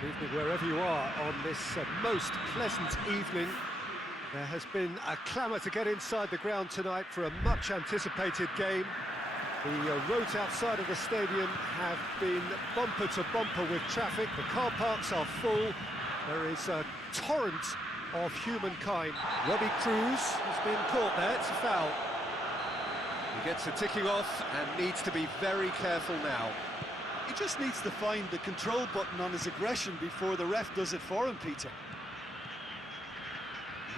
Good evening wherever you are on this most pleasant evening. There has been a clamour to get inside the ground tonight for a much-anticipated game. The roads outside of the stadium have been bumper to bumper with traffic. The car parks are full. There is a torrent of humankind. Robbie Cruz has been caught there. It's a foul. He gets a ticking off and needs to be very careful now. He just needs to find the control button on his aggression before the ref does it for him, Peter.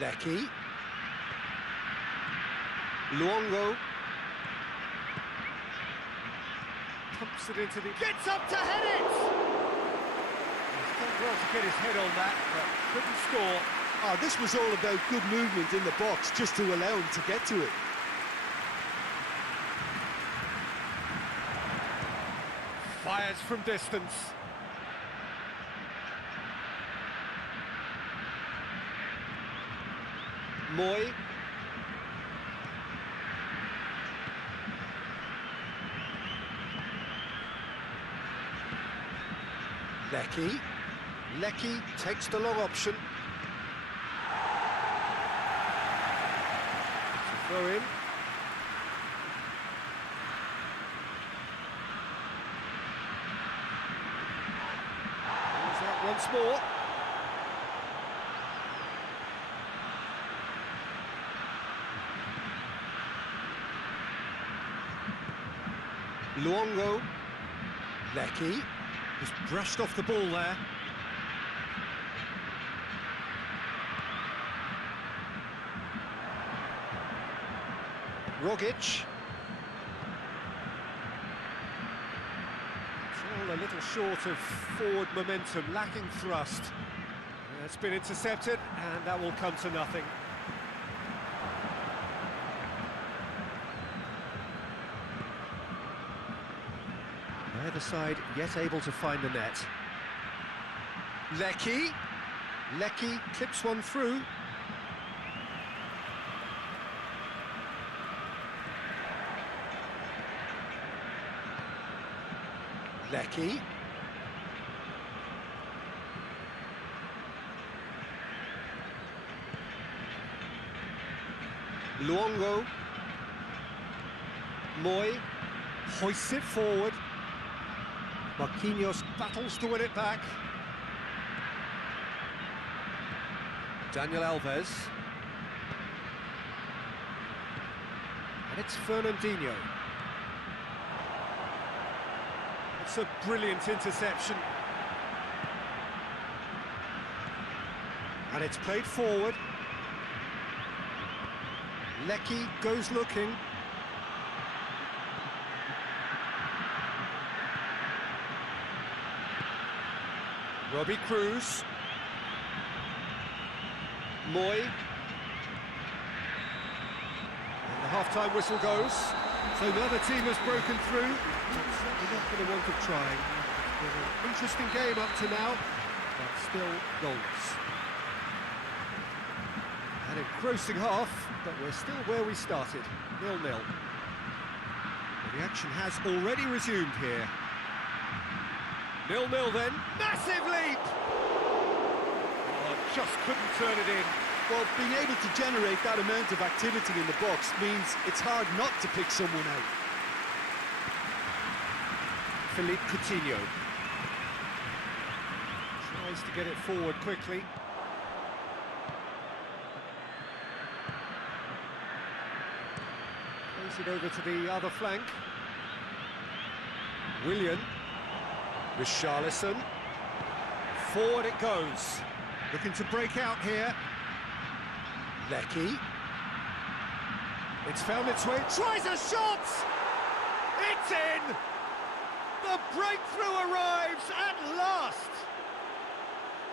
Lecky. Luongo. Pumps it into the... Gets up to head it! He's done well to get his head on that, but couldn't score. Oh, this was all about good movement in the box, just to allow him to get to it. Fires from distance. Moy. Lecky. Lecky takes the long option. To throw in. Once more. Luongo. Lecky. Just brushed off the ball there. Rogic. A little short of forward momentum, lacking thrust. It's been intercepted, and that will come to nothing. Neither side yet able to find the net. Lecky. Lecky clips one through. Lecky. Luongo. Moy hoists it forward. Marquinhos battles to win it back. DimaAlves. And it's Fernandinho. It's a brilliant interception. And it's played forward. Lecky goes looking. Robbie Cruz. Moy. And the half-time whistle goes. So the other team has broken through. Certainly not for the want of trying. It's been an interesting game up to now, but still goalless. An engrossing half, but we're still where we started, 0-0. The action has already resumed here. 0-0 then, massive leap! Oh, just couldn't turn it in. Well, being able to generate that amount of activity in the box means it's hard not to pick someone out. Philippe Coutinho tries to get it forward quickly. Plays it over to the other flank. Willian. Richarlison. Forward it goes. Looking to break out here. Lecky. It's found its way. Tries a shot! It's in! The breakthrough arrives at last!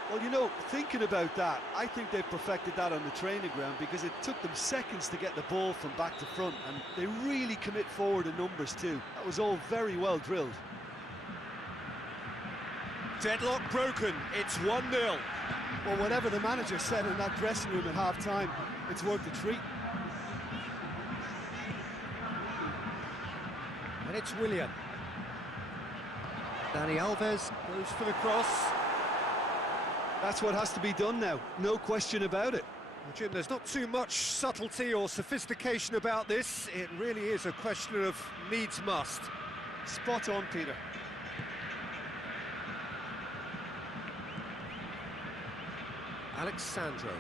Well, you know, thinking about that, I think they perfected that on the training ground because it took them seconds to get the ball from back to front, and they really commit forward in numbers too. That was all very well drilled. Deadlock broken, it's 1-0. Well, whatever the manager said in that dressing room at half-time, it's worth the treat. And it's Willian. DimaAlves goes for the cross. That's what has to be done now, no question about it. Well, Jim, there's not too much subtlety or sophistication about this. It really is a question of needs must. Spot on, Peter. Alexandro.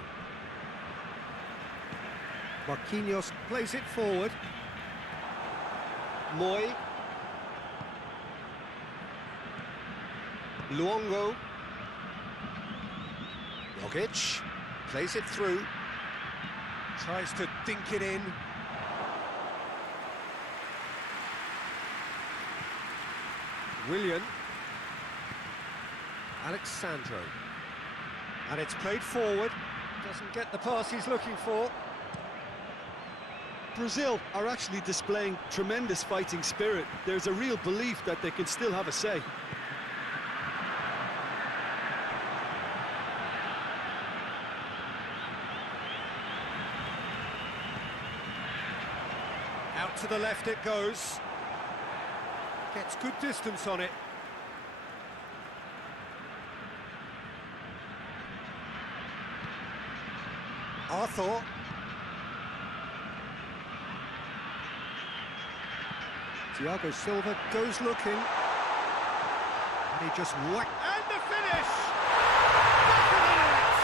Marquinhos plays it forward. Moy. Luongo. Jogic plays it through. Tries to dink it in. Willian. Alexandro. And it's played forward. Doesn't get the pass he's looking for. Brazil are actually displaying tremendous fighting spirit. There's a real belief that they can still have a say. Out to the left it goes. Gets good distance on it. Arthur. Thiago Silva goes looking. And he just whacked. And the finish! Back of the net!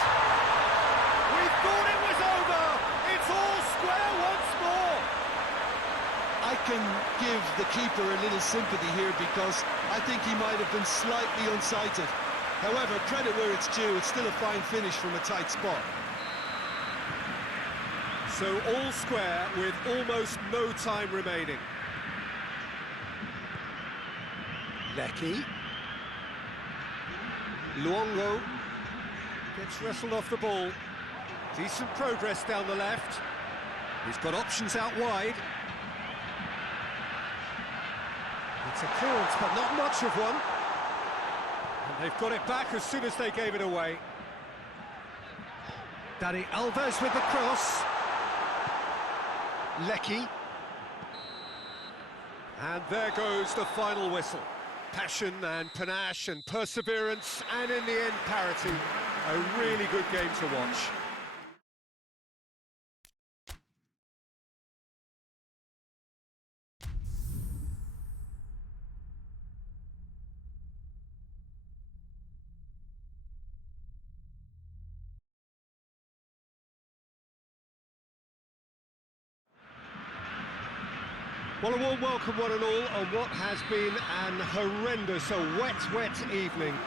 We thought it was over! It's all square once more! I can give the keeper a little sympathy here because I think he might have been slightly unsighted. However, credit where it's due, it's still a fine finish from a tight spot. So all square with almost no time remaining. Lecky. Luongo gets wrestled off the ball. Decent progress down the left. He's got options out wide. It's a clearance, but not much of one. And they've got it back as soon as they gave it away. DimaAlves with the cross. Lecky. And there goes the final whistle. Passion and panache and perseverance, and in the end, parity. A really good game to watch. Well, a warm welcome one and all on what has been an horrendous, a wet evening.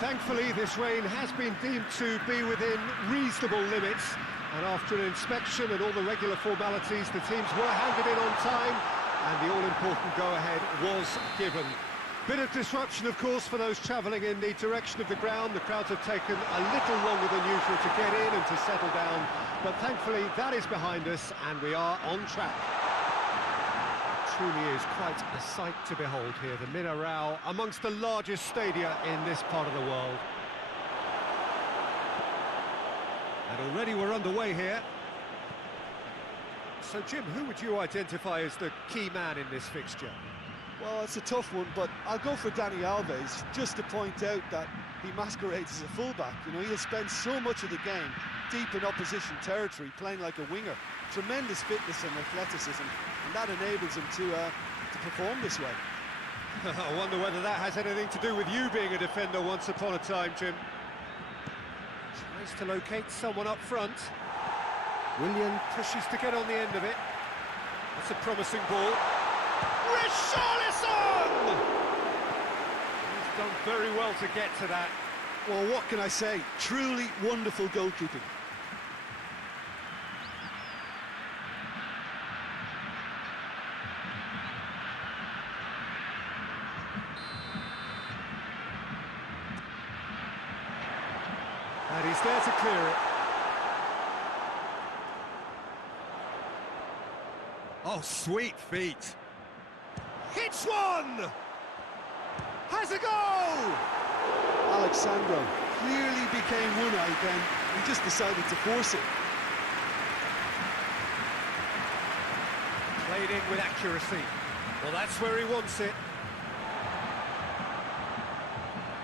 Thankfully, this rain has been deemed to be within reasonable limits, and after an inspection and all the regular formalities, the teams were handed in on time, and the all-important go-ahead was given. Bit of disruption, of course, for those travelling in the direction of the ground. The crowds have taken a little longer than usual to get in and to settle down, but thankfully that is behind us, and we are on track. Truly is quite a sight to behold here, the Mineirão, amongst the largest stadia in this part of the world. And already we're underway here. So, Jim, who would you identify as the key man in this fixture? Well, it's a tough one, but I'll go for DimaAlves, just to point out that he masquerades as a fullback. You know, he'll spend so much of the game deep in opposition territory, playing like a winger. Tremendous fitness and athleticism, and that enables him to perform this way. I wonder whether that has anything to do with you being a defender once upon a time, Jim. Tries to locate someone up front. Willian pushes to get on the end of it. That's a promising ball. Richarlison! He's done very well to get to that. Well, what can I say? Truly wonderful goalkeeping. And he's there to clear it. Oh, sweet feet. Hits one! Has a go! Alexandro clearly became one-eyed then. He just decided to force it. Played in with accuracy. Well, that's where he wants it.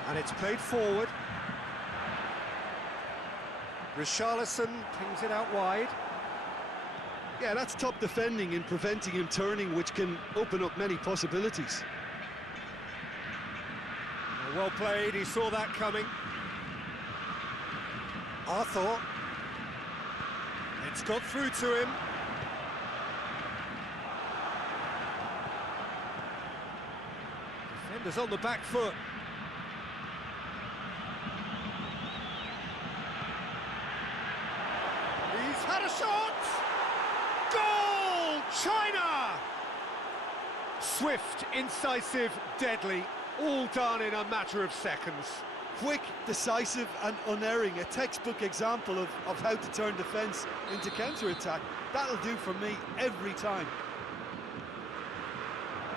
And it's played forward. Richarlison pings it out wide. Yeah, that's top defending in preventing him turning, which can open up many possibilities. Well played, he saw that coming. Arthur. It's got through to him. Defenders on the back foot. He's had a shot! Goal! China! Swift, incisive, deadly, all done in a matter of seconds. Quick, decisive and unerring, a textbook example of how to turn defence into counter-attack. That'll do for me every time.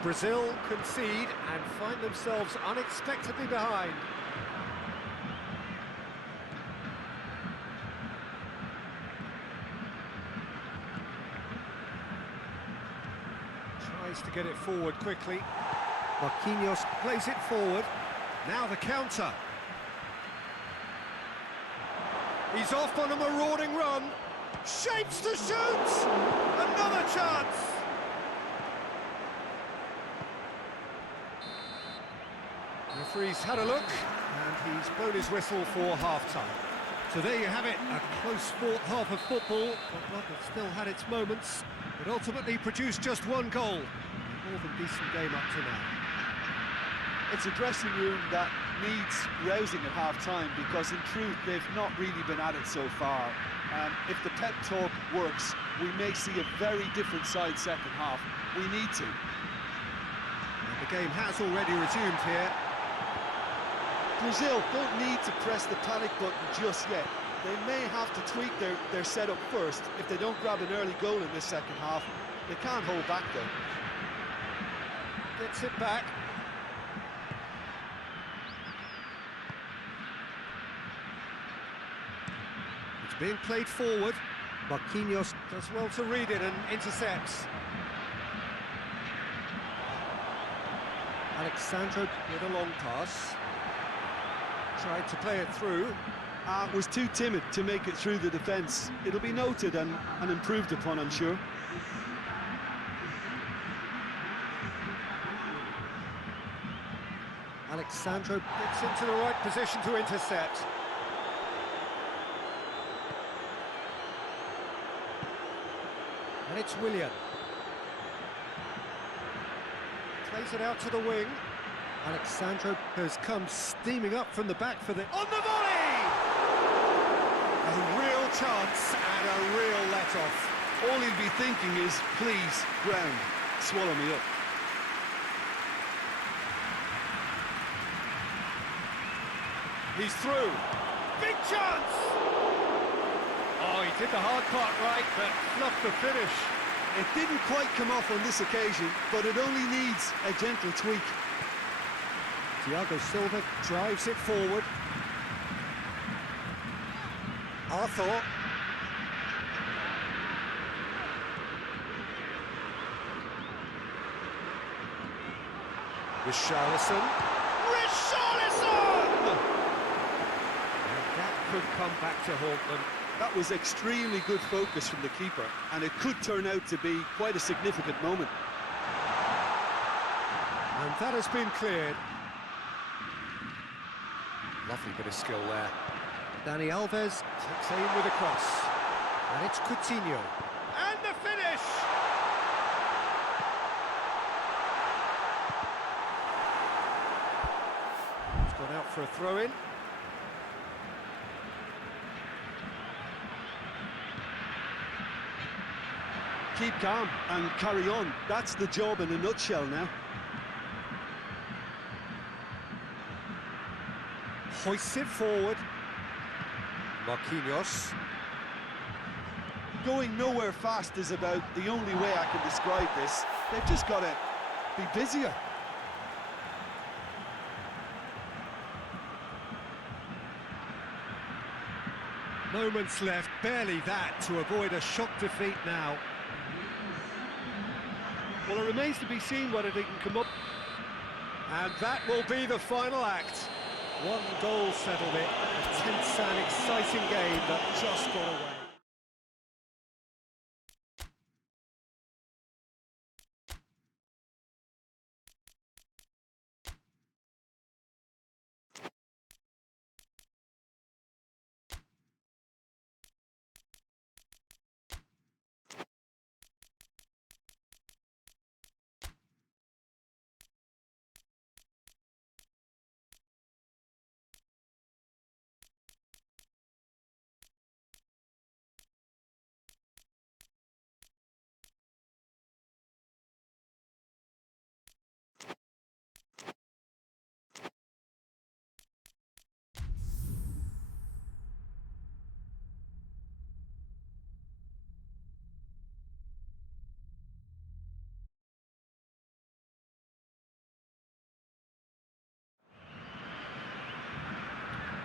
Brazil concede and find themselves unexpectedly behind. Tries to get it forward quickly. Marquinhos plays it forward. Now the counter. He's off on a marauding run. Shapes to shoot! Another chance! The referee's had a look, and he's blown his whistle for half-time. So there you have it, a close-fought half of football, but one that still had its moments, but ultimately produced just one goal. A more than decent game up to now. It's a dressing room that needs rousing at half-time, because in truth they've not really been at it so far. If the pep talk works, we may see a very different side second half. We need to. And the game has already resumed here. Brazil don't need to press the panic button just yet. They may have to tweak their setup first if they don't grab an early goal in this second half. They can't hold back though. Gets it back. It's being played forward. Marquinhos does well to read it and intercepts. Alexandro with a long pass. Tried to play it through. Was too timid to make it through the defence. It'll be noted and improved upon, I'm sure. Alexandro gets into the right position to intercept. And it's Willian. Plays it out to the wing. Alexandro has come steaming up from the back for the... On the volley! A real chance and a real let-off. All he'll be thinking is, please, ground, swallow me up. He's through. Big chance! Oh, he did the hard part right, but fluffed the finish. It didn't quite come off on this occasion, but it only needs a gentle tweak. Thiago Silva drives it forward. Arthur. Richarlison. That could come back to haunt them. That was extremely good focus from the keeper, and it could turn out to be quite a significant moment. And that has been cleared. Lovely bit of skill there. DimaAlves takes aim with a cross. And it's Coutinho. And the finish! It's gone out for a throw-in. Keep calm and carry on. That's the job in a nutshell now. Hoists it forward. Marquinhos. Going nowhere fast is about the only way I can describe this. They've just got to be busier. Moments left, barely that, to avoid a shock defeat now. Well, it remains to be seen whether they can come up. And that will be the final act. One goal settled it. A tense and exciting game that just got away.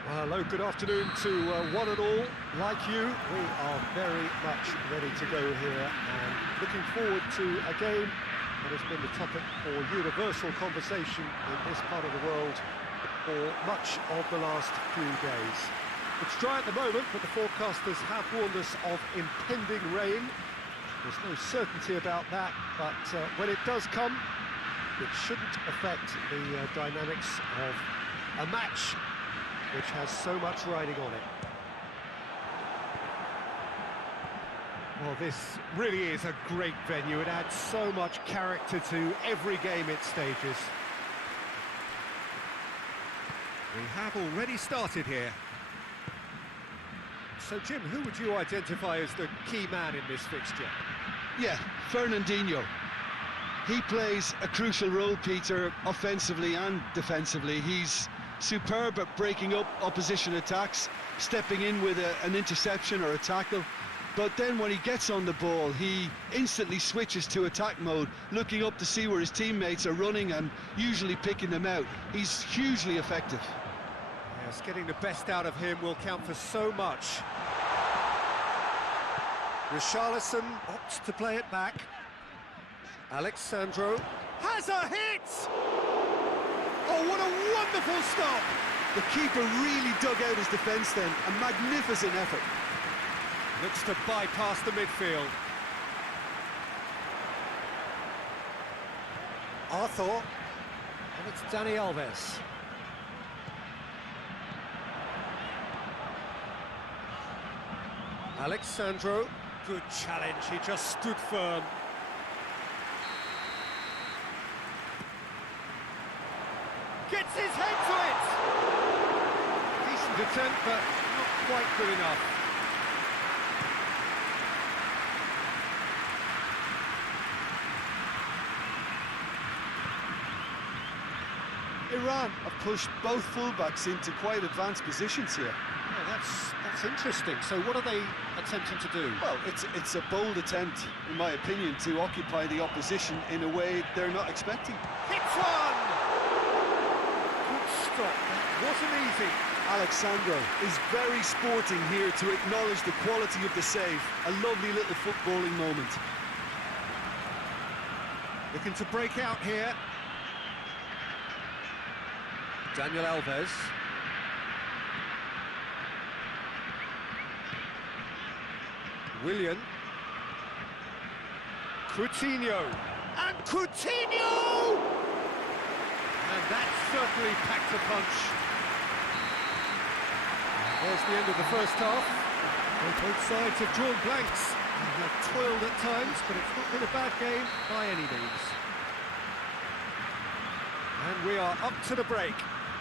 Well, hello, good afternoon to one and all. Like you, we are very much ready to go here and looking forward to a game that has been the topic for universal conversation in this part of the world for much of the last few days. It's dry at the moment, but the forecasters have warned us of impending rain. There's no certainty about that, but when it does come, it shouldn't affect the dynamics of a match which has so much riding on it. Well, this really is a great venue. It adds so much character to every game it stages. We have already started here. So, Jim, who would you identify as the key man in this fixture? Yeah, Fernandinho. He plays a crucial role, Peter, offensively and defensively. He's superb at breaking up opposition attacks, stepping in with an interception or a tackle. But then when he gets on the ball, he instantly switches to attack mode, looking up to see where his teammates are running and usually picking them out. He's hugely effective. Yes, getting the best out of him will count for so much. Richarlison opts to play it back. Alexandro has a hit! Oh, what a wonderful stop! The keeper really dug out his defence then, a magnificent effort. Looks to bypass the midfield. Arthur, and it's DimaAlves. Alexandro, good challenge, he just stood firm. Gets his head to it! Decent attempt, but not quite good enough. Iran have pushed both fullbacks into quite advanced positions here. Oh, that's interesting. So what are they attempting to do? Well, it's a bold attempt, in my opinion, to occupy the opposition in a way they're not expecting. Hits one! Stop. That wasn't easy. Alexandro is very sporting here to acknowledge the quality of the save. A lovely little footballing moment. Looking to break out here. DimaAlves. Willian. Coutinho. And Coutinho! And that certainly packed a punch. There's the end of the first half. Both sides have drawn blanks and have toiled at times, but it's not been a bad game by any means. And we are up to the break.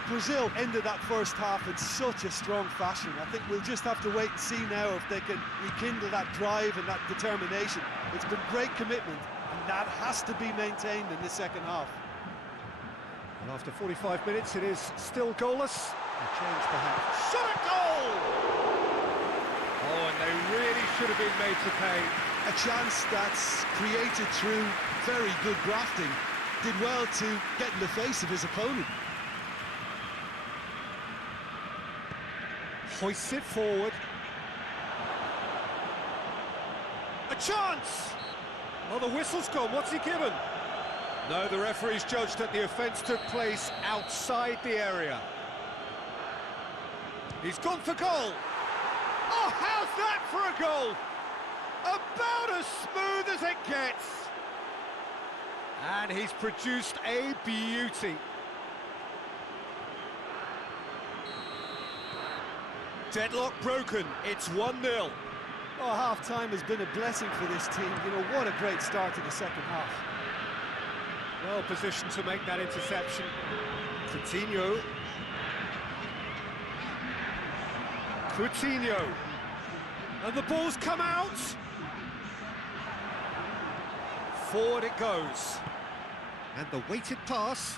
Brazil ended that first half in such a strong fashion. I think we'll just have to wait and see now if they can rekindle that drive and that determination. It's been great commitment, and that has to be maintained in the second half. And after 45 minutes, it is still goalless. A change perhaps. Shot at goal! Oh, and they really should have been made to pay. A chance that's created through very good grafting. Did well to get in the face of his opponent. Hoists it forward. A chance! Oh, the whistle's gone. What's he given? No, the referee's judged that the offence took place outside the area. He's gone for goal. Oh, how's that for a goal? About as smooth as it gets. And he's produced a beauty. Deadlock broken, it's 1-0. Oh, half-time has been a blessing for this team. You know, what a great start to the second half. Well positioned to make that interception. Coutinho. And the ball's come out. Forward it goes. And the weighted pass.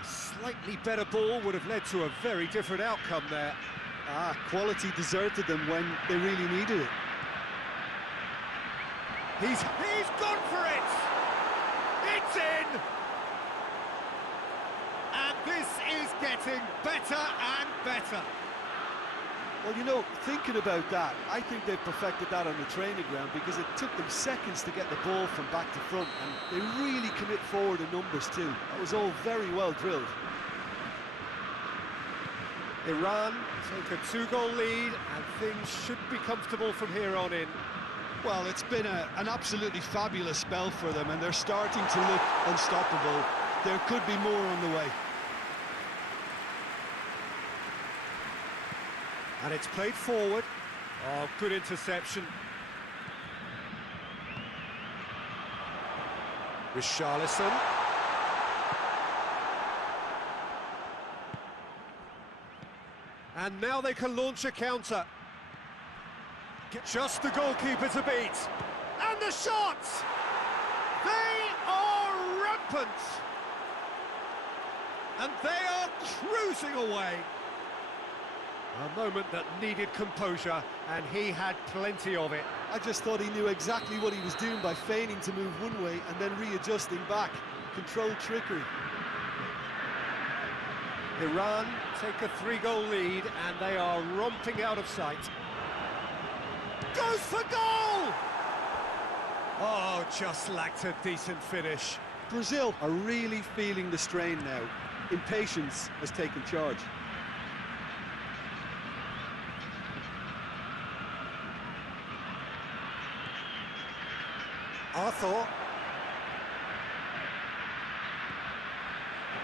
A slightly better ball would have led to a very different outcome there. Quality deserted them when they really needed it. He's gone for it! It's in! And this is getting better and better. Well, you know, thinking about that, I think they've perfected that on the training ground because it took them seconds to get the ball from back to front, and they really commit forward in numbers too. That was all very well drilled. Iran take a 2-goal lead, and things should be comfortable from here on in. Well, it's been an absolutely fabulous spell for them, and they're starting to look unstoppable. There could be more on the way. And it's played forward. Oh, good interception. Richarlison. And now they can launch a counter. Just the goalkeeper to beat. And the shots! They are rampant! And they are cruising away. A moment that needed composure, and he had plenty of it. I just thought he knew exactly what he was doing by feigning to move one way and then readjusting back. Controlled trickery. Iran take a 3-goal lead, and they are romping out of sight. Goes for goal! Oh, just lacked a decent finish. Brazil are really feeling the strain now. Impatience has taken charge. Arthur.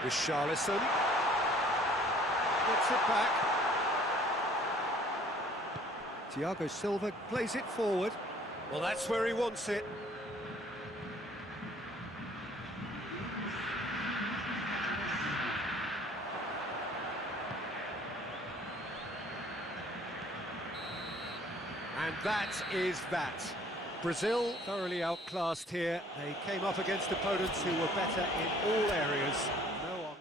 Richarlison. Gets it back. Thiago Silva plays it forward. Well, that's where he wants it. And that is that. Brazil thoroughly outclassed here. They came up against opponents who were better in all areas. No one.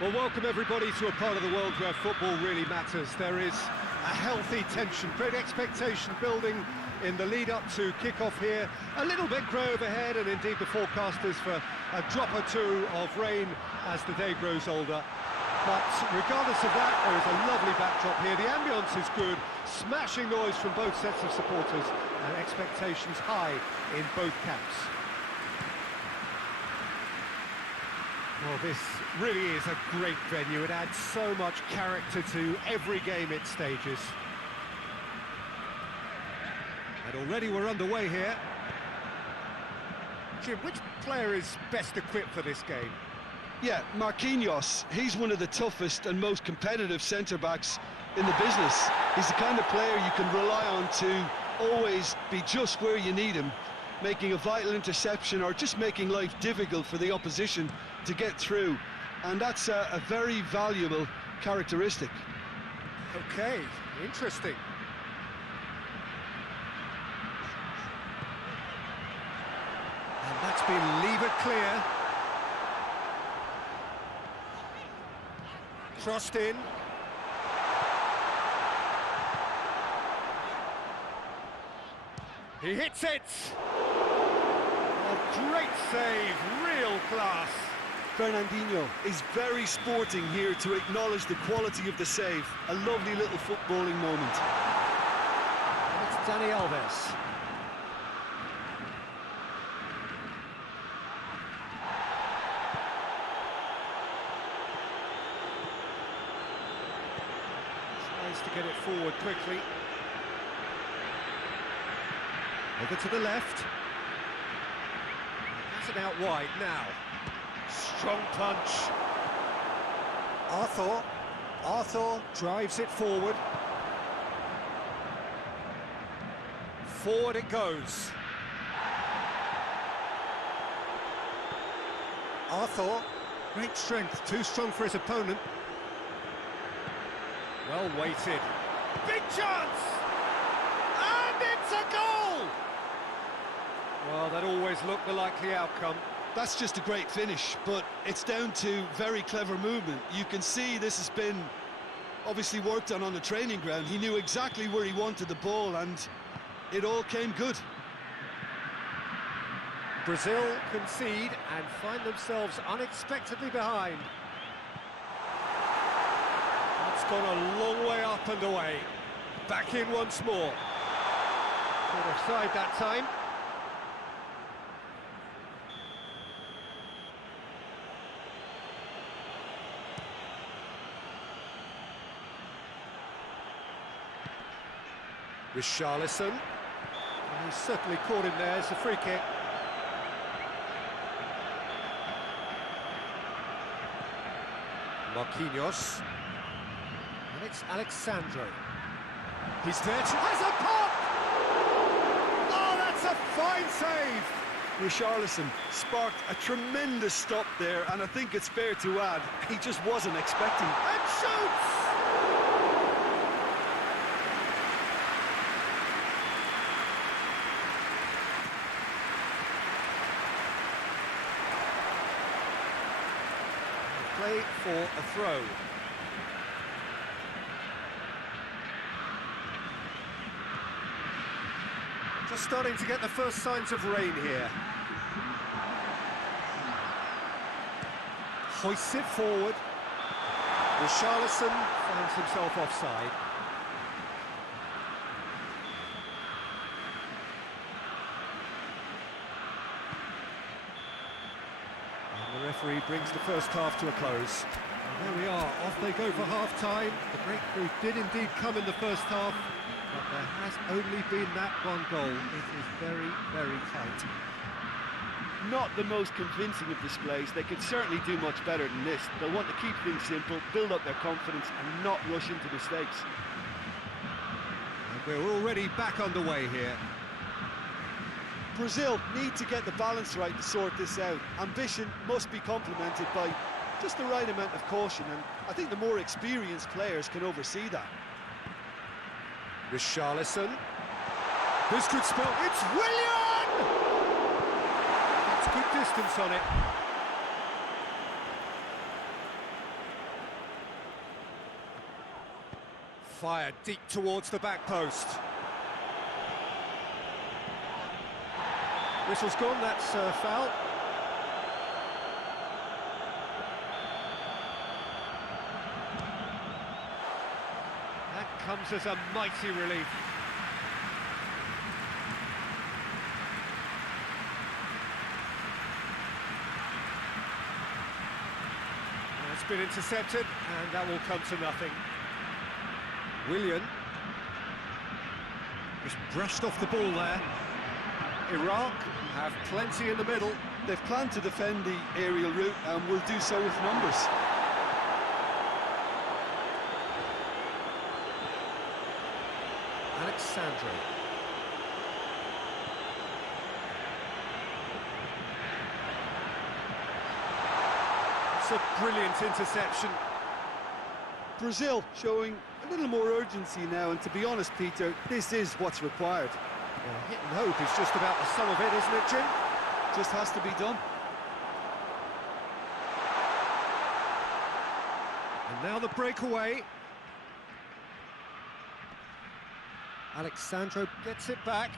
Well, welcome everybody to a part of the world where football really matters. There is a healthy tension, great expectation building in the lead-up to kick-off here. A little bit grey overhead, and indeed the forecasters for a drop or two of rain as the day grows older. But regardless of that, there is a lovely backdrop here. The ambience is good, smashing noise from both sets of supporters, and expectations high in both camps. Well, this really is a great venue. It adds so much character to every game it stages. And already we're underway here. Jim, which player is best equipped for this game? Yeah, Marquinhos. He's one of the toughest and most competitive centre-backs in the business. He's the kind of player you can rely on to always be just where you need him, making a vital interception or just making life difficult for the opposition to get through, and that's a very valuable characteristic. Okay, interesting. And that's been levered clear. Crossed in. He hits it! Great save, real class. Fernandinho is very sporting here to acknowledge the quality of the save. A lovely little footballing moment. And it's DimaAlves. Tries to get it forward quickly. Over to the left. Has it out wide now. Strong punch. Arthur drives it forward. Forward it goes. Arthur, great strength, too strong for his opponent. Well weighted. Big chance! And it's a goal! Well, that always looked the likely outcome. That's just a great finish, but it's down to very clever movement. You can see this has been obviously worked on the training ground. He knew exactly where he wanted the ball, and it all came good. Brazil concede and find themselves unexpectedly behind. That's gone a long way up and away. Back in once more. Caught offside that time. Richarlison. And he's certainly caught him there. It's a free kick. Marquinhos. And it's Alexandro. He's there to... Has a pop! Oh, that's a fine save! Richarlison sparked a tremendous stop there, and I think it's fair to add, he just wasn't expecting. And shoots! Play for a throw. Just starting to get the first signs of rain here. Hoists it forward. Richarlison finds himself offside. The referee brings the first half to a close. And there we are, off they go for half-time. The breakthrough did indeed come in the first half, but there has only been that one goal. It is very, very tight. Not the most convincing of displays. They could certainly do much better than this. They'll want to keep things simple, build up their confidence, and not rush into mistakes. And we're already back underway here. Brazil need to get the balance right to sort this out. Ambition must be complemented by just the right amount of caution, and I think the more experienced players can oversee that. Richarlison. This could spell... It's Willian! That's good distance on it. Fired deep towards the back post. Whistle's gone, that's foul. That comes as a mighty relief. It's been intercepted, and that will come to nothing. Willian just brushed off the ball there. Iraq have plenty in the middle. They've planned to defend the aerial route and will do so with numbers. Alexandro. It's a brilliant interception. Brazil showing a little more urgency now, and to be honest, Peter, this is what's required. Well, hit and hope is just about the sum of it, isn't it, Jim? Just has to be done. And now the breakaway. Alexandro gets it back.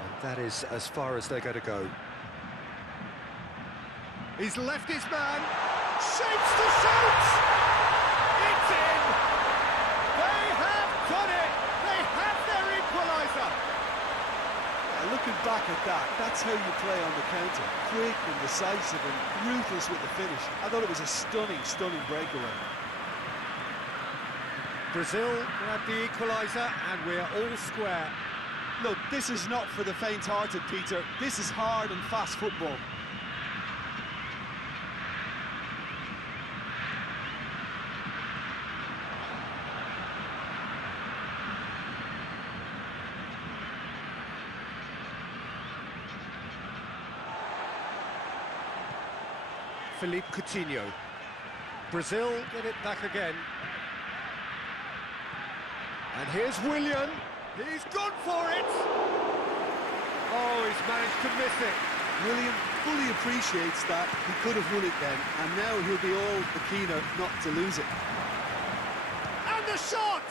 And that is as far as they're going to go. He's left his man. Shapes to shoot! It's in! They have done it! They have their equaliser! Looking back at that, that's how you play on the counter. Quick and decisive and ruthless with the finish. I thought it was a stunning, stunning breakaway. Brazil grab the equaliser and we're all square. Look, this is not for the faint-hearted, Peter. This is hard and fast football. Philippe Coutinho. Brazil get it back again. And here's Willian. He's gone for it! Oh, he's managed to miss it. Willian fully appreciates that he could have won it then, and now he'll be all the keener not to lose it. And the shot!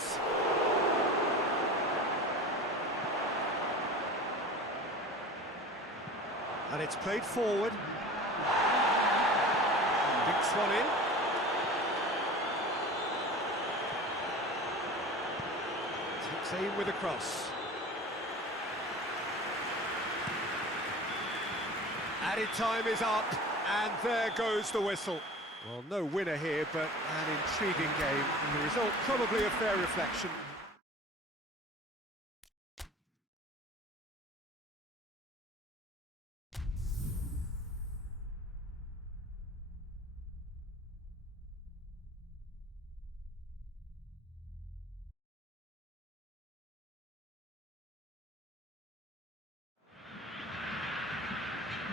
And it's played forward. Dinks one in. Takes aim with a cross. Added time is up, and there goes the whistle. Well, no winner here, but an intriguing game, and the result probably a fair reflection.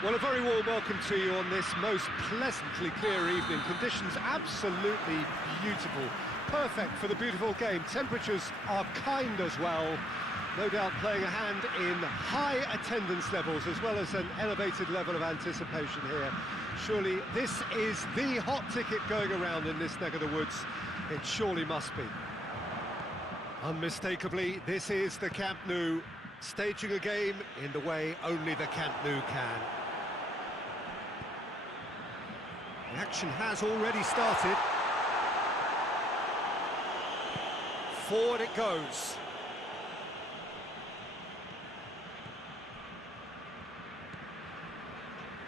Well, a very warm welcome to you on this most pleasantly clear evening. Conditions absolutely beautiful. Perfect for the beautiful game. Temperatures are kind as well. No doubt playing a hand in high attendance levels as well as an elevated level of anticipation here. Surely this is the hot ticket going around in this neck of the woods. It surely must be. Unmistakably, this is the Camp Nou, staging a game in the way only the Camp Nou can. The action has already started. Forward it goes.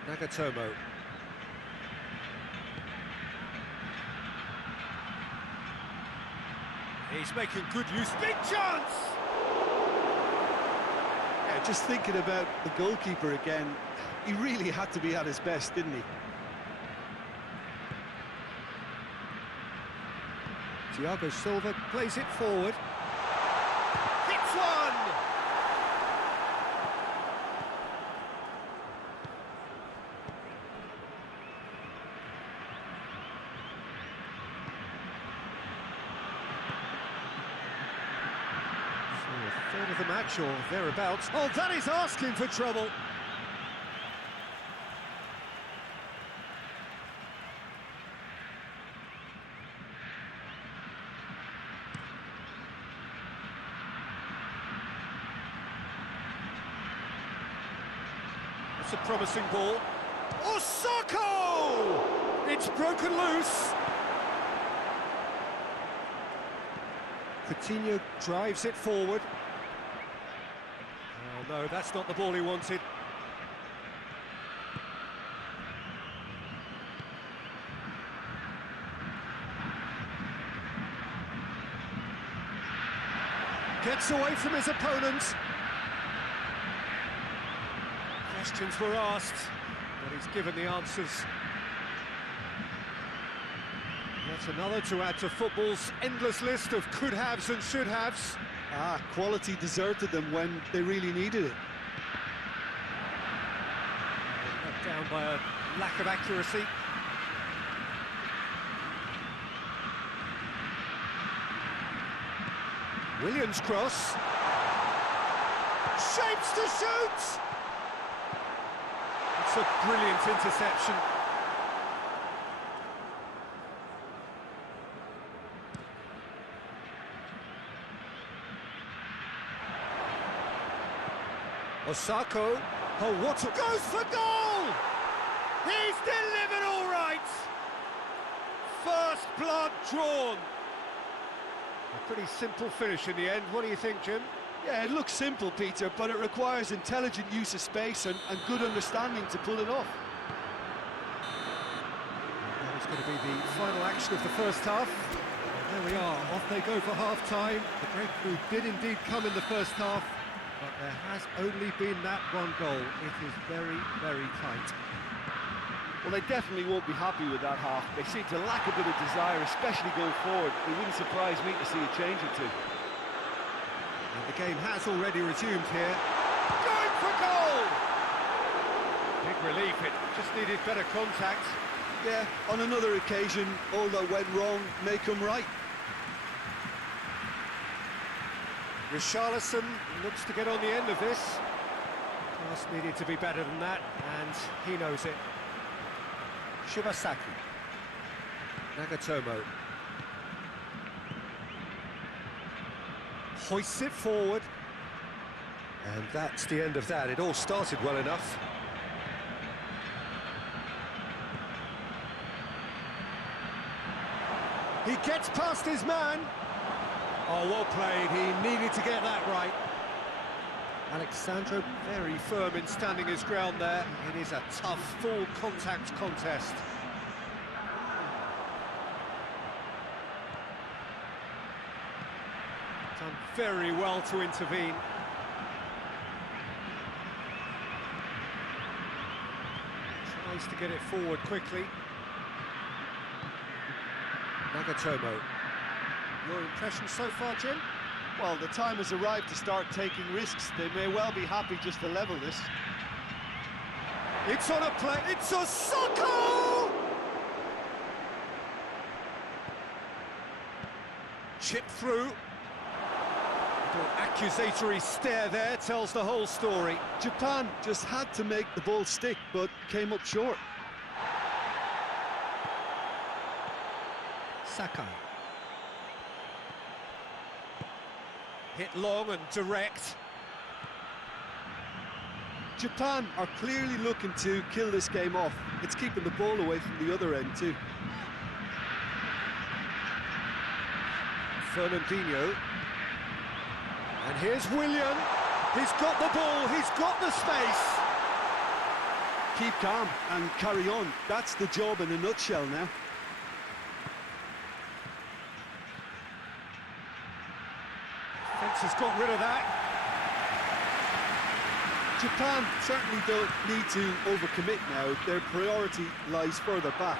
Nagatomo. He's making good use. Big chance! Yeah, just thinking about the goalkeeper again, he really had to be at his best, didn't he? Thiago Silva plays it forward. Hits one! So a third of the match or thereabouts. Oh, that is asking for trouble. It's a promising ball. Osako! It's broken loose. Coutinho drives it forward. Oh no, that's not the ball he wanted. Gets away from his opponent. Questions were asked, but he's given the answers. That's another to add to football's endless list of could-haves and should-haves. Quality deserted them when they really needed it. Let down by a lack of accuracy. Williams cross. Shapes to shoot! It's a brilliant interception. Osako, oh what a... goes for goal! He's delivered all right! First blood drawn. A pretty simple finish in the end. What do you think, Jim? Yeah, it looks simple, Peter, but it requires intelligent use of space and good understanding to pull it off. That is going to be the final action of the first half. There we are, off they go for half-time. The breakthrough did indeed come in the first half, but there has only been that one goal. It is very, very tight. Well, they definitely won't be happy with that half. They seem to lack a bit of desire, especially going forward. It wouldn't surprise me to see a change or two. And the game has already resumed here. Going for goal! Big relief, it just needed better contact. Yeah, on another occasion, all that went wrong may come right. Richarlison looks to get on the end of this. Pass needed to be better than that, and he knows it. Shibasaki. Nagatomo. Hoists it forward. And that's the end of that. It all started well enough. He gets past his man. Oh, well played. He needed to get that right. Alexandro very firm in standing his ground there. It is a tough, full contact contest. Done very well to intervene. Tries to get it forward quickly. Nagatomo. Your impression so far, Jim? Well, the time has arrived to start taking risks. They may well be happy just to level this. It's on a play. It's a Soko! Chip through. Little accusatory stare there tells the whole story. Japan just had to make the ball stick, but came up short. Sakai. Hit long and direct. Japan are clearly looking to kill this game off. It's keeping the ball away from the other end too. Fernandinho. And here's Willian. He's got the ball, he's got the space. Keep calm and carry on. That's the job in a nutshell now. Fence has got rid of that. Japan certainly don't need to overcommit now. Their priority lies further back.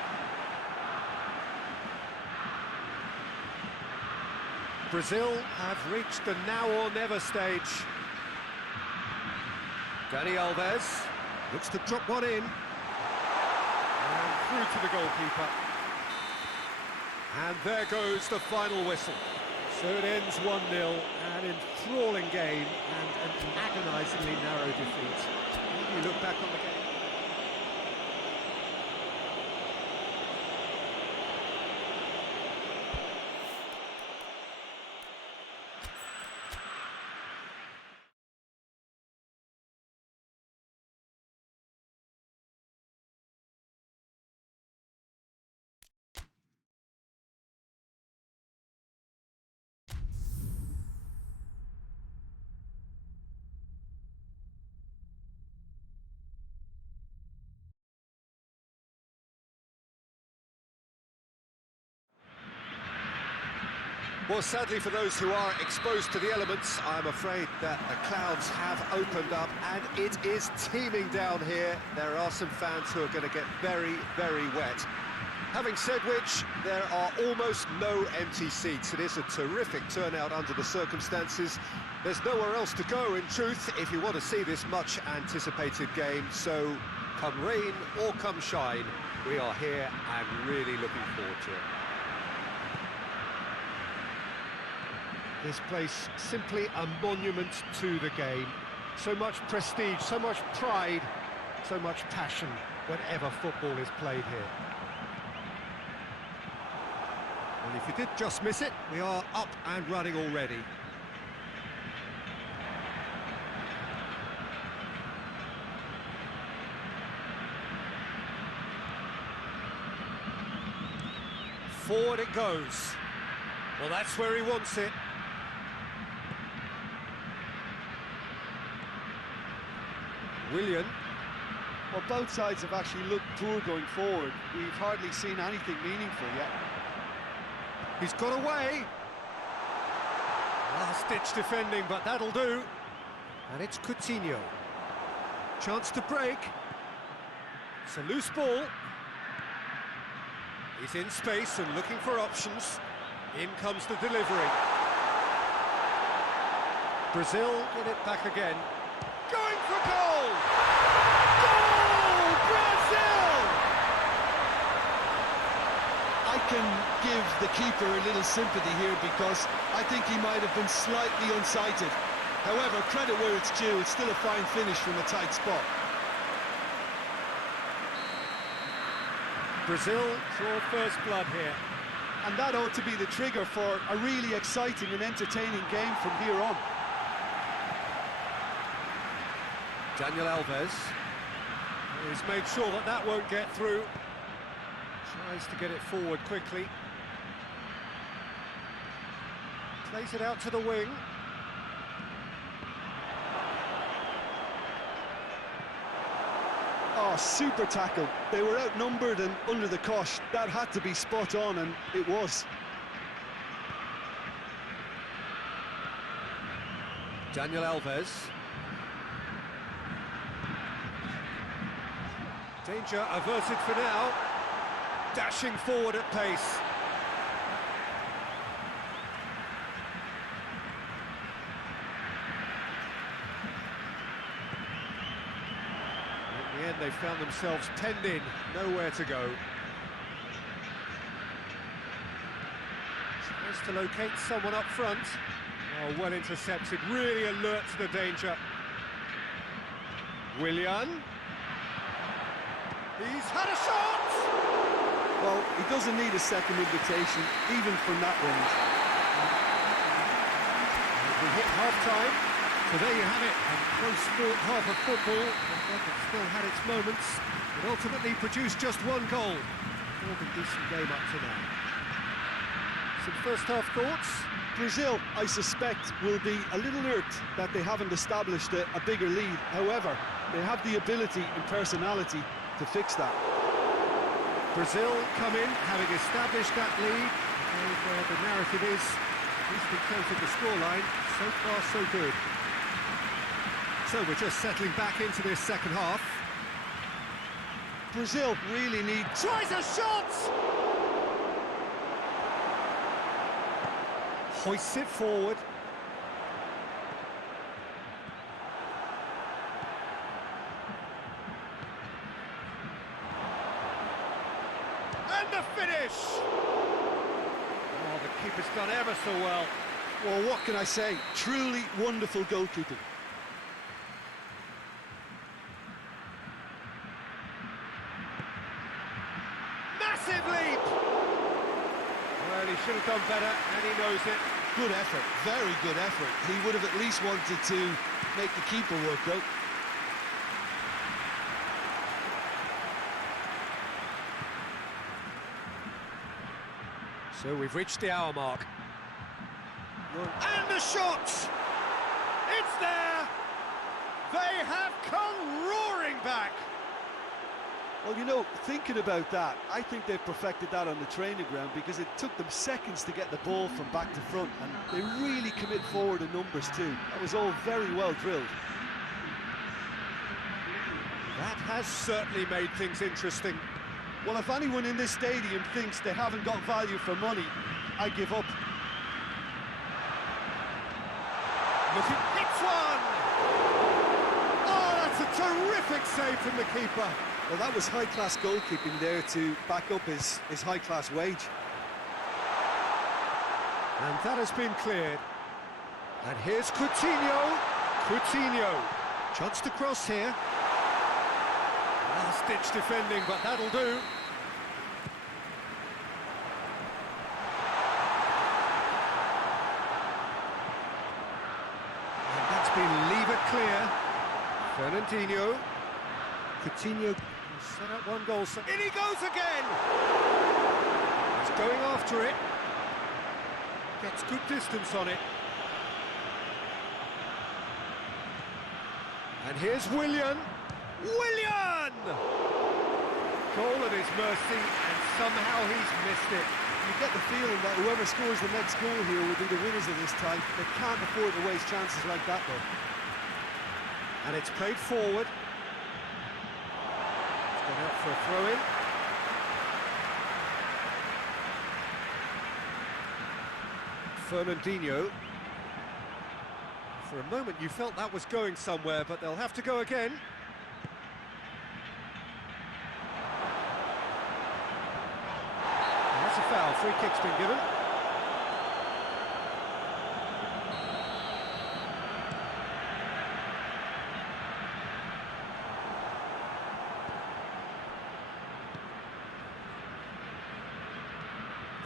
Brazil have reached the now or never stage. DimaAlves looks to drop one in. And through to the goalkeeper. And there goes the final whistle. So it ends 1-0, an enthralling game and an agonisingly narrow defeat. How do you look back on the game? Well, sadly for those who are exposed to the elements, I'm afraid that the clouds have opened up and it is teeming down here. There are some fans who are going to get very, very wet. Having said which, there are almost no empty seats. It is a terrific turnout under the circumstances. There's nowhere else to go, in truth, if you want to see this much-anticipated game. So, come rain or come shine, we are here and really looking forward to it. This place simply a monument to the game. So much prestige, so much pride, so much passion whenever football is played here. Well, if you did just miss it, we are up and running already. Forward it goes. Well, that's where he wants it. Willian. Well, both sides have actually looked poor going forward. We've hardly seen anything meaningful yet. He's got away. Last-ditch defending, but that'll do. And it's Coutinho. Chance to break. It's a loose ball. He's in space and looking for options. In comes the delivery. Brazil get it back again. Going for goal! Goal! Brazil! I can give the keeper a little sympathy here because I think he might have been slightly unsighted. However, credit where it's due, it's still a fine finish from a tight spot. Brazil draw first blood here. And that ought to be the trigger for a really exciting and entertaining game from here on. DimaAlves. He's made sure that that won't get through. Tries to get it forward quickly. Plays it out to the wing. Oh, super tackle. They were outnumbered and under the cosh. That had to be spot on, and it was. DimaAlves. Danger averted for now. Dashing forward at pace. In the end, they found themselves penned in, nowhere to go. Tries to locate someone up front. Oh, well intercepted, really alert to the danger. Willian. He's had a shot! Well, he doesn't need a second invitation, even from that range. We hit half-time, so there you have it. A close-fought half of football, but it still had its moments. It ultimately produced just one goal. More than decent game up to now. Some first-half thoughts? Brazil, I suspect, will be a little irked that they haven't established a bigger lead. However, they have the ability and personality to fix that. Brazil come in, having established that lead. The narrative is, at least in terms of the scoreline, so far so good. So we're just settling back into this second half. Brazil really need... Tries a shot! Hoists it forward. And the finish! Oh, the keeper's done ever so well. Well, what can I say? Truly wonderful goalkeeping. Massive leap! Well, he should have done better, and he knows it. Good effort, very good effort. He would have at least wanted to make the keeper work out. So we've reached the hour mark. And the shot! It's there! They have come roaring back! Well, you know, thinking about that, I think they've perfected that on the training ground because it took them seconds to get the ball from back to front, and they really commit forward in numbers too. That was all very well drilled. That has certainly made things interesting. Well, if anyone in this stadium thinks they haven't got value for money, I give up. Look, it hits one! Oh, that's a terrific save from the keeper. Well, that was high-class goalkeeping there to back up his high-class wage. And that has been cleared. And here's Coutinho. Coutinho. Chance to cross here. Last-ditch defending, but that'll do. And that's been levered clear. Fernandinho. Coutinho set up one goal. In he goes again! He's going after it. Gets good distance on it. And here's Willian. Willian! Goal at his mercy, and somehow he's missed it. You get the feeling that whoever scores the next goal here will be the winners of this tie. They can't afford to waste chances like that, though. And it's played forward. It's gone out for a throw-in. Fernandinho. For a moment you felt that was going somewhere, but they'll have to go again. And that's a foul, free kick's been given.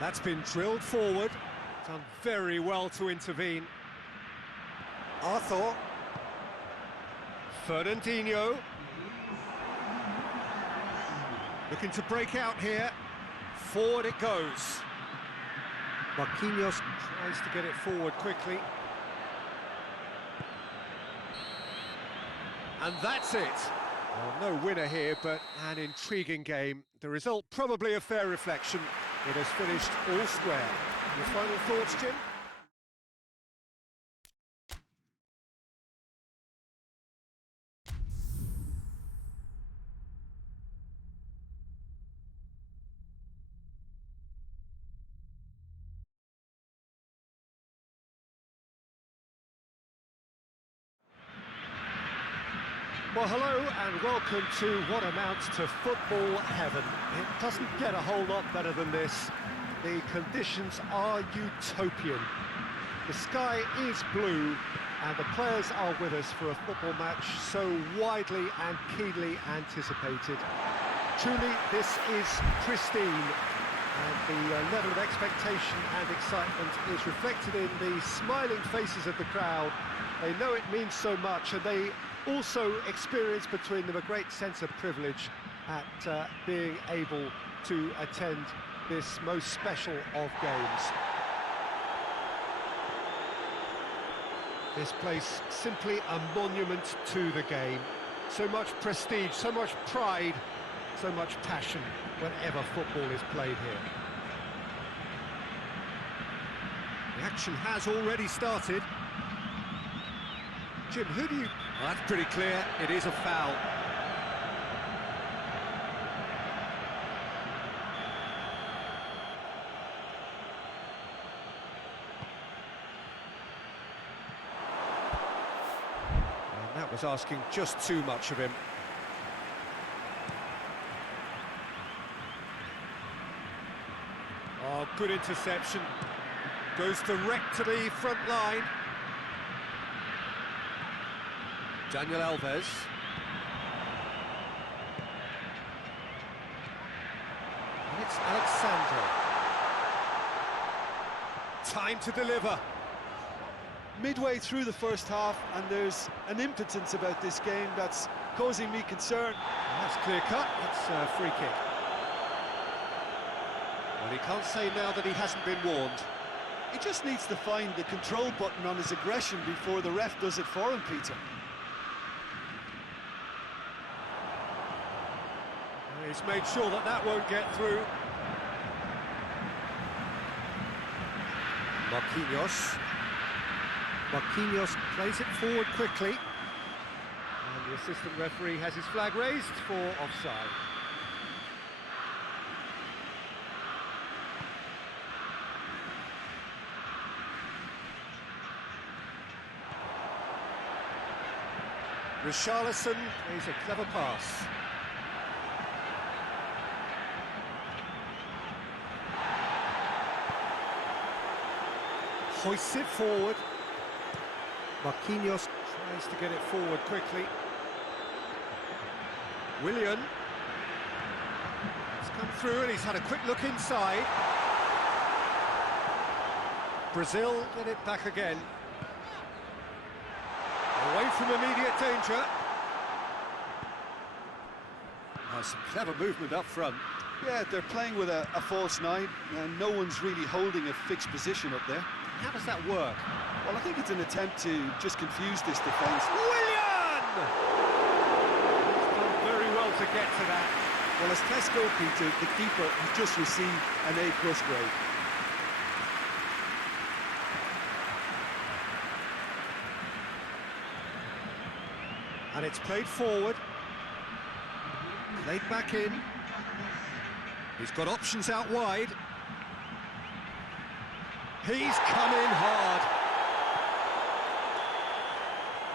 That's been drilled forward. Done very well to intervene. Arthur. Fernandinho. Looking to break out here. Forward it goes. Marquinhos tries to get it forward quickly. And that's it. Well, no winner here, but an intriguing game. The result probably a fair reflection. It has finished all square. Your final thoughts, Jim? Well, hello and welcome to what amounts to football heaven. It doesn't get a whole lot better than this. The conditions are utopian. The sky is blue and the players are with us for a football match so widely and keenly anticipated. Truly, this is pristine, and the level of expectation and excitement is reflected in the smiling faces of the crowd. They know it means so much, and they also experience between them a great sense of privilege at being able to attend this most special of games. This place simply a monument to the game. So much prestige, so much pride, so much passion whenever football is played here. The action has already started. Jim, who do you... Well, that's pretty clear, it is a foul. And that was asking just too much of him. Oh, good interception. Goes direct to the front line. DimaAlves. And it's Alexander. Time to deliver. Midway through the first half, and there's an impotence about this game that's causing me concern. And that's clear cut, it's a free kick. Well, he can't say now that he hasn't been warned. He just needs to find the control button on his aggression before the ref does it for him, Peter. He's made sure that that won't get through. Marquinhos plays it forward quickly. And the assistant referee has his flag raised for offside. Richarlison plays a clever pass. Hoists it forward. Marquinhos tries to get it forward quickly. Willian. He's come through and he's had a quick look inside. Brazil get it back again. Away from immediate danger. Oh, some clever movement up front. Yeah, they're playing with a false nine, and no one's really holding a fixed position up there. How does that work? Well, I think it's an attempt to just confuse this defence. Willian! He's done very well to get to that. Well, as test goalkeeper, the keeper has just received an A+ grade. And it's played forward. Played back in. He's got options out wide. He's come in hard.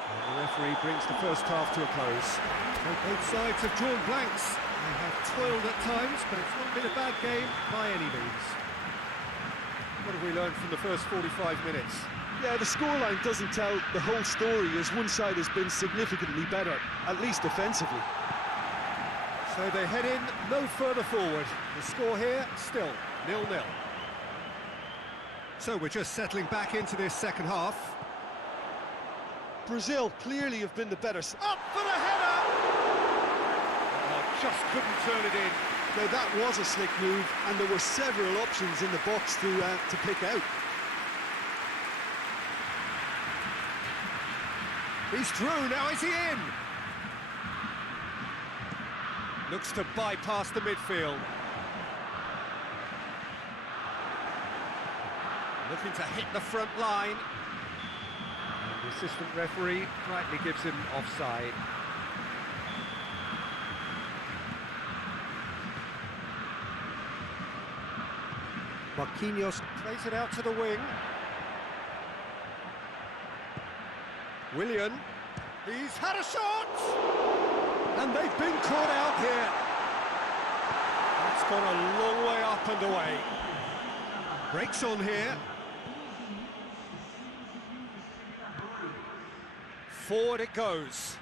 And the referee brings the first half to a close. So both sides have drawn blanks. They have toiled at times, but it's not been a bad game by any means. What have we learned from the first 45 minutes? Yeah, the scoreline doesn't tell the whole story, as one side has been significantly better, at least defensively. So they head in no further forward. The score here, still 0-0. So we're just settling back into this second half. Brazil clearly have been the better. Up for the header! Oh, just couldn't turn it in. Now that was a slick move, and there were several options in the box to pick out. He's through, now is he in? Looks to bypass the midfield. Looking to hit the front line. And the assistant referee rightly gives him offside. Marquinhos plays it out to the wing. Willian, he's had a shot! And they've been caught out here. That's gone a long way up and away. Breaks on here. Forward it goes.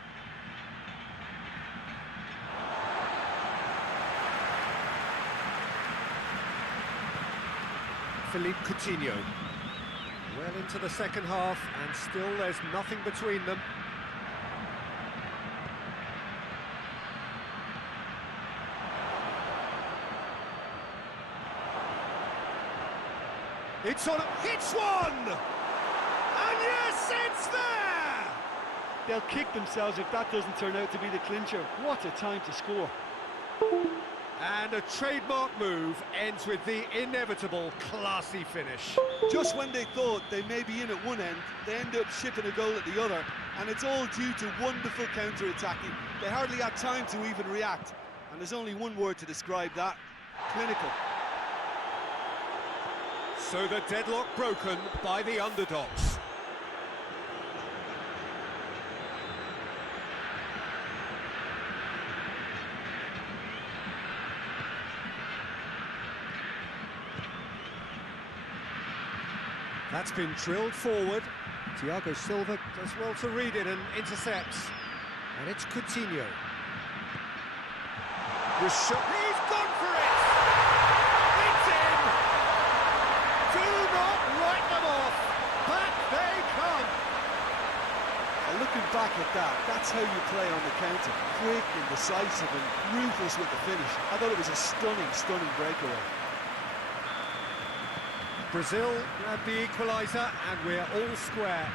Philippe Coutinho. Well into the second half, and still there's nothing between them. It's on, hits one! And yes, it's there! They'll kick themselves if that doesn't turn out to be the clincher. What a time to score. And a trademark move ends with the inevitable classy finish. Just when they thought they may be in at one end, they end up shipping a goal at the other, and it's all due to wonderful counter-attacking. They hardly had time to even react, and there's only one word to describe that: clinical. So the deadlock broken by the underdogs. That's been drilled forward. Thiago Silva does well to read it and intercepts. And it's Coutinho. He's gone for it! It's in! Do not write them off! Back they come! And looking back at that, that's how you play on the counter. Quick and decisive and ruthless with the finish. I thought it was a stunning, stunning breakaway. Brazil grabbed the equaliser, and we're all square.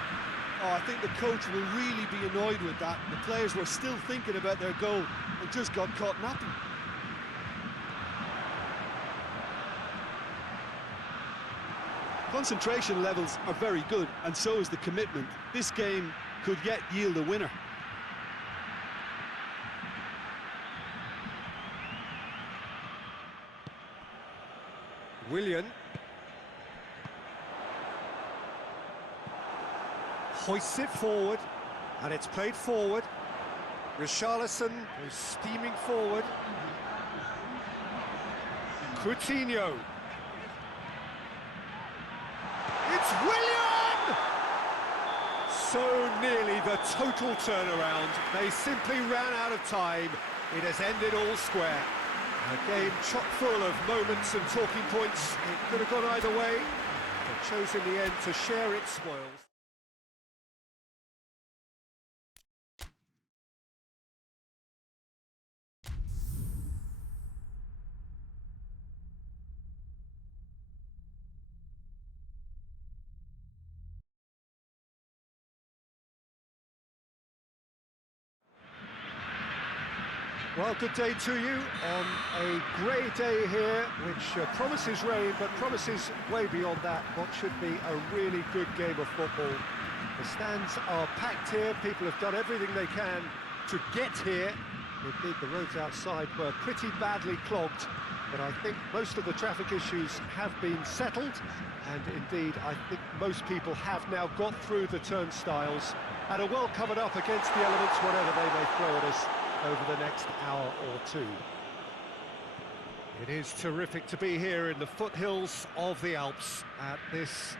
Oh, I think the coach will really be annoyed with that. The players were still thinking about their goal and just got caught napping. Concentration levels are very good, and so is the commitment. This game could yet yield a winner. Willian. Hoists it forward, and it's played forward. Richarlison goes steaming forward. Coutinho. It's Willian! So nearly the total turnaround. They simply ran out of time. It has ended all square. A game chock full of moments and talking points. It could have gone either way, but chose in the end to share its spoils. Well, good day to you on a grey day here, which promises rain, but promises way beyond that what should be a really good game of football. The stands are packed here, people have done everything they can to get here. Indeed, the roads outside were pretty badly clogged, but I think most of the traffic issues have been settled, and indeed, I think most people have now got through the turnstiles and are well covered up against the elements, whatever they may throw at us over the next hour or two. It is terrific to be here in the foothills of the Alps at this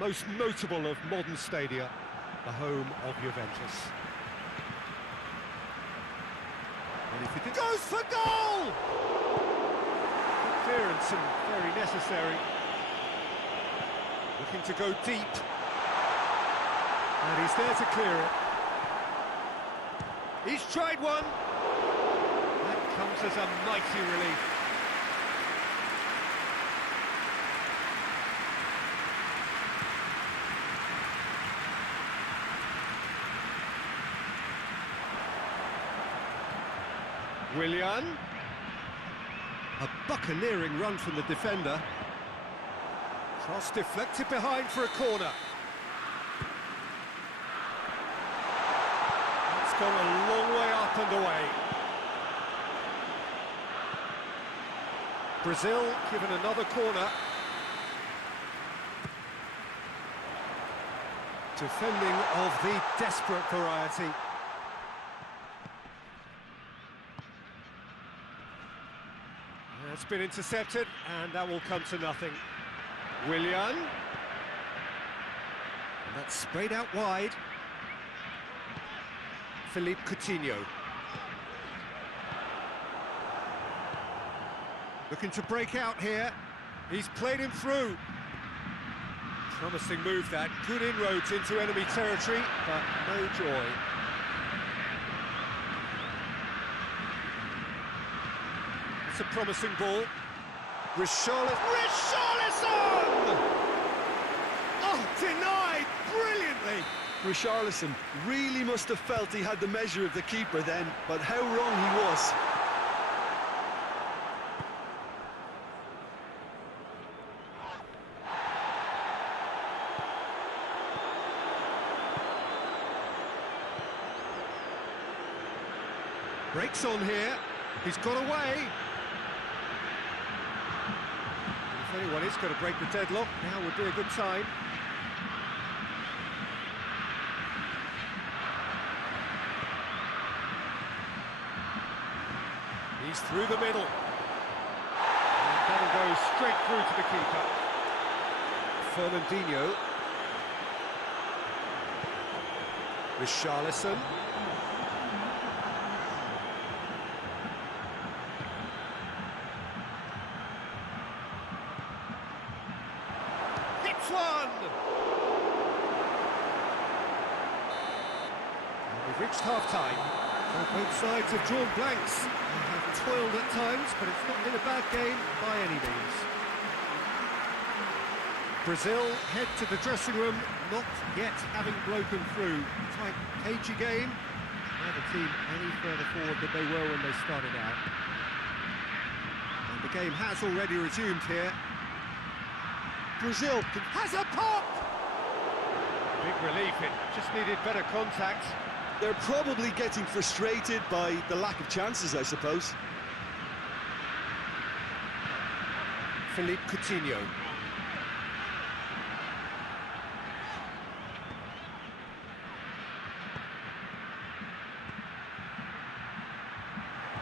most notable of modern stadia, the home of Juventus. And if it goes for goal! Good clearance and very necessary. Looking to go deep. And he's there to clear it. He's tried one. That comes as a mighty relief. Willian. A buccaneering run from the defender. Cross deflected behind for a corner. It's gone a long way up and away. Brazil given another corner. Defending of the desperate variety. That's been intercepted, and that will come to nothing. Willian. And that's sprayed out wide. Philippe Coutinho. Looking to break out here. He's played him through. Promising move that. Good inroads into enemy territory, but no joy. It's a promising ball. Richarlison! Oh, denied brilliantly. Richarlison really must have felt he had the measure of the keeper then, but how wrong he was. Breaks on here. He's got away. If anyone is going to break the deadlock, now would be a good time. He's through the middle. And that'll go straight through to the keeper. Fernandinho. Richarlison. One! We've reached half-time. Both sides have drawn blanks and have toiled at times, but it's not been a bad game by any means. Brazil head to the dressing room, not yet having broken through. Tight, cagey game. Neither team any further forward than they were when they started out. And the game has already resumed here. Brazil has a pop! Big relief, it just needed better contact. They're probably getting frustrated by the lack of chances, I suppose. Philippe Coutinho.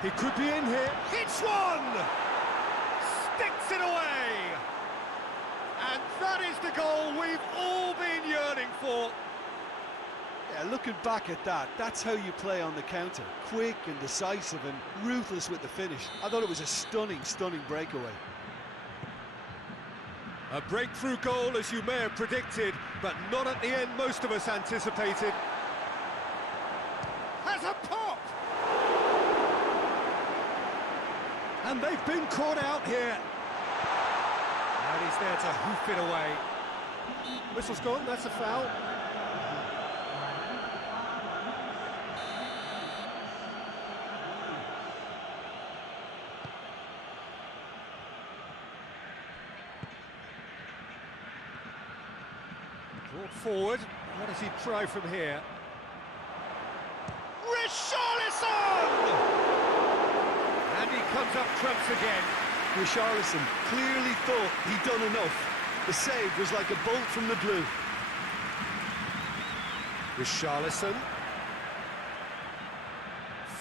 He could be in here. Hits one! Sticks it away! And that is the goal we've all been yearning for. Yeah, looking back at that, that's how you play on the counter. Quick and decisive and ruthless with the finish. I thought it was a stunning, stunning breakaway. A breakthrough goal, as you may have predicted, but not at the end most of us anticipated. Has a pop! And they've been caught out here. And he's there to hoof it away. Whistle's gone, that's a foul. Brought forward. What does he try from here? Richarlison! And he comes up trumps again. Richarlison clearly thought he'd done enough. The save was like a bolt from the blue. Richarlison.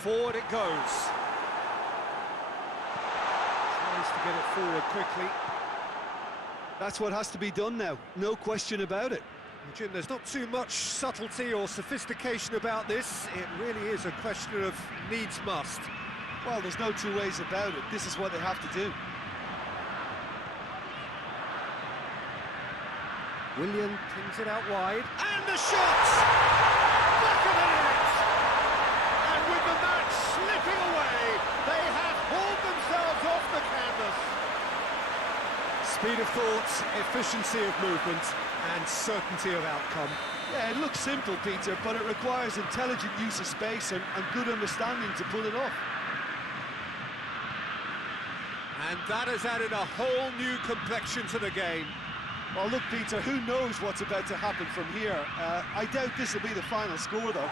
Forward it goes. Tries to get it forward quickly. That's what has to be done now, no question about it. Jim, there's not too much subtlety or sophistication about this. It really is a question of needs must. Well, there's no two ways about it. This is what they have to do. Willian pings it out wide. And the shot! Back of the net! And with the match slipping away, they have hauled themselves off the canvas. Speed of thought, efficiency of movement, and certainty of outcome. Yeah, it looks simple, Peter, but it requires intelligent use of space and good understanding to pull it off. And that has added a whole new complexion to the game. Well, look, Peter, who knows what's about to happen from here? I doubt this will be the final score, though.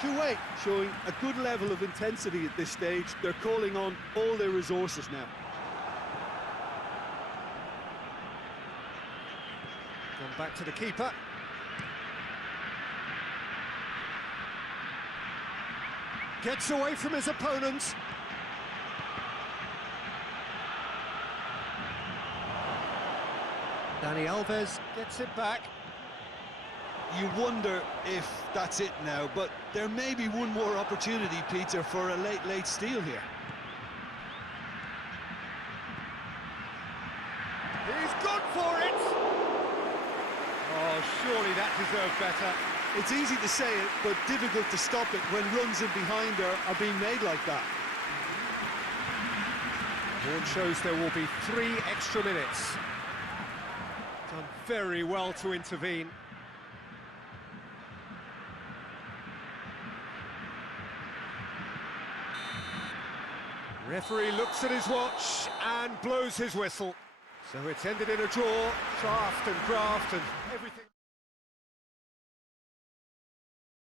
Kuwait showing a good level of intensity at this stage. They're calling on all their resources now. Gone back to the keeper. Gets away from his opponents. DimaAlves gets it back. You wonder if that's it now, but there may be one more opportunity, Peter, for a late steal here. He's gone for it! Oh, surely that deserved better. It's easy to say it, but difficult to stop it when runs in behind are being made like that. Horn shows there will be 3 extra minutes. Done very well to intervene. Referee looks at his watch and blows his whistle. So it's ended in a draw, draft and graft and everything.